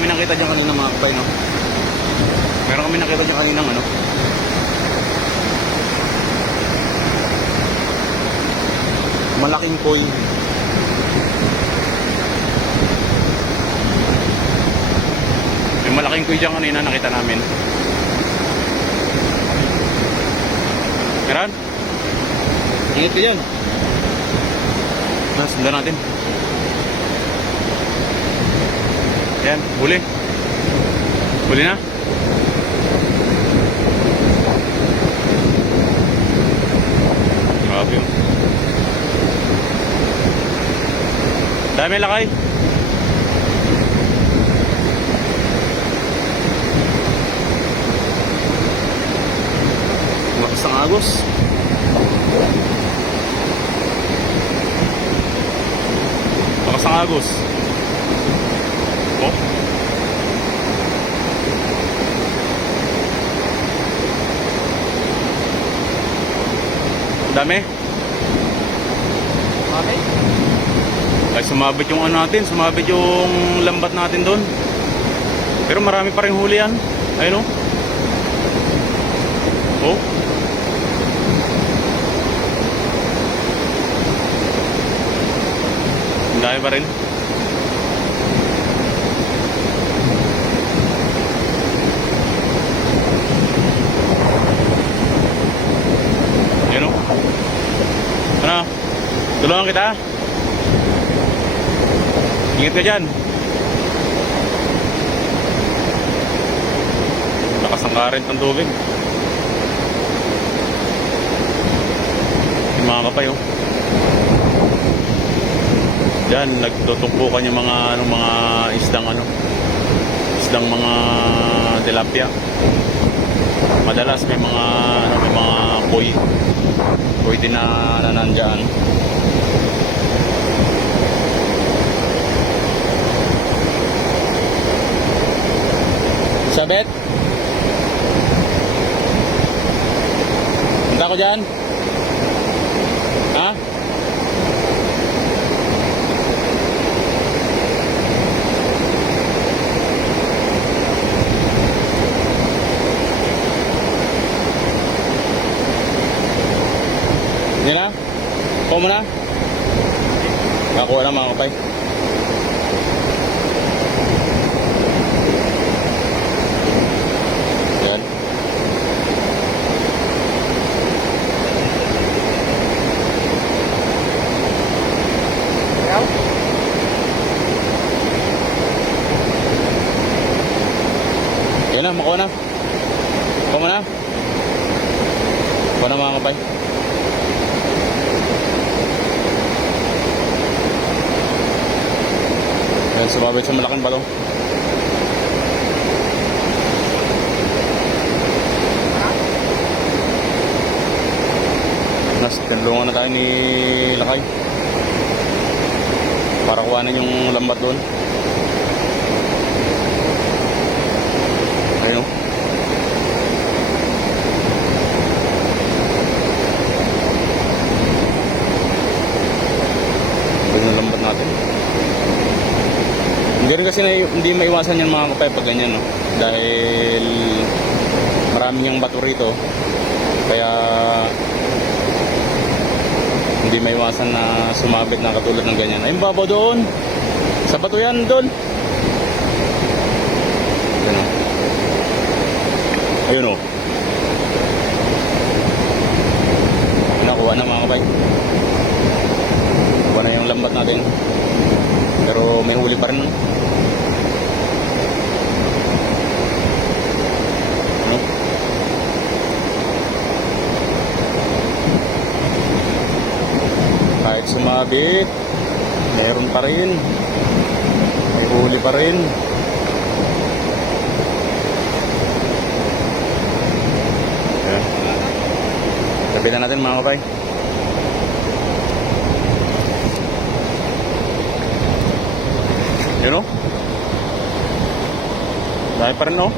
kami nakita dyan kanina mga kapay, no? Meron kami nakita dyan kanina, ano? Malaking koi. Yung malaking koi dyan kanina nakita namin. Meron? Ingat ka dyan. Sundan natin. Ayan, huli. Huli na. Grabe yun. Dami lakay. Lakas ng agos. Lakas ng agos. Oh. Dami. Okay. Ay sumabit yung ano natin, sumabit yung lambat natin doon. Pero marami pa ring huli yan. Ayun oh. Oh. Ang dami pa rin. Ayun oh. Ano? Tulungan kita. Ingat ka dyan. Lakas ng current ng tubig. Yung mga kapay oh. Diyan nagtutumpukan yung mga mga isdang isdang mga tilapia. Madalas may mga koi din na nandiyan. Sabet. Punta ko dyan. Ha? Hindi na? Kuha mo na? Nakakuha na mga kapay. Yan. Yan na, makuha na. Kuha mo na. Kuha na mga kapay. Yan, sumabit sa malaking balong. Tinulungan na tayo ni Lakay para kuhanin yung lambat doon. Ayun. Ayun yung lambat natin. Hindi rin kasi hindi maiwasan yan mga kapay pag ganyan, no? Dahil marami niyang bato rito. Kaya hindi maiwasan na sumabit na katulad ng ganyan. Ayun babaw doon. Sa bato yan doon. Ayun o. Nakuha na mga kabay. Nakuha na yung lambat natin. Pero may huli pa rin. Kahit sumabit, meron pa rin. May huli pa rin. Ayan. Lapitan natin mga kapay. Yun o. Dahil pa rin o.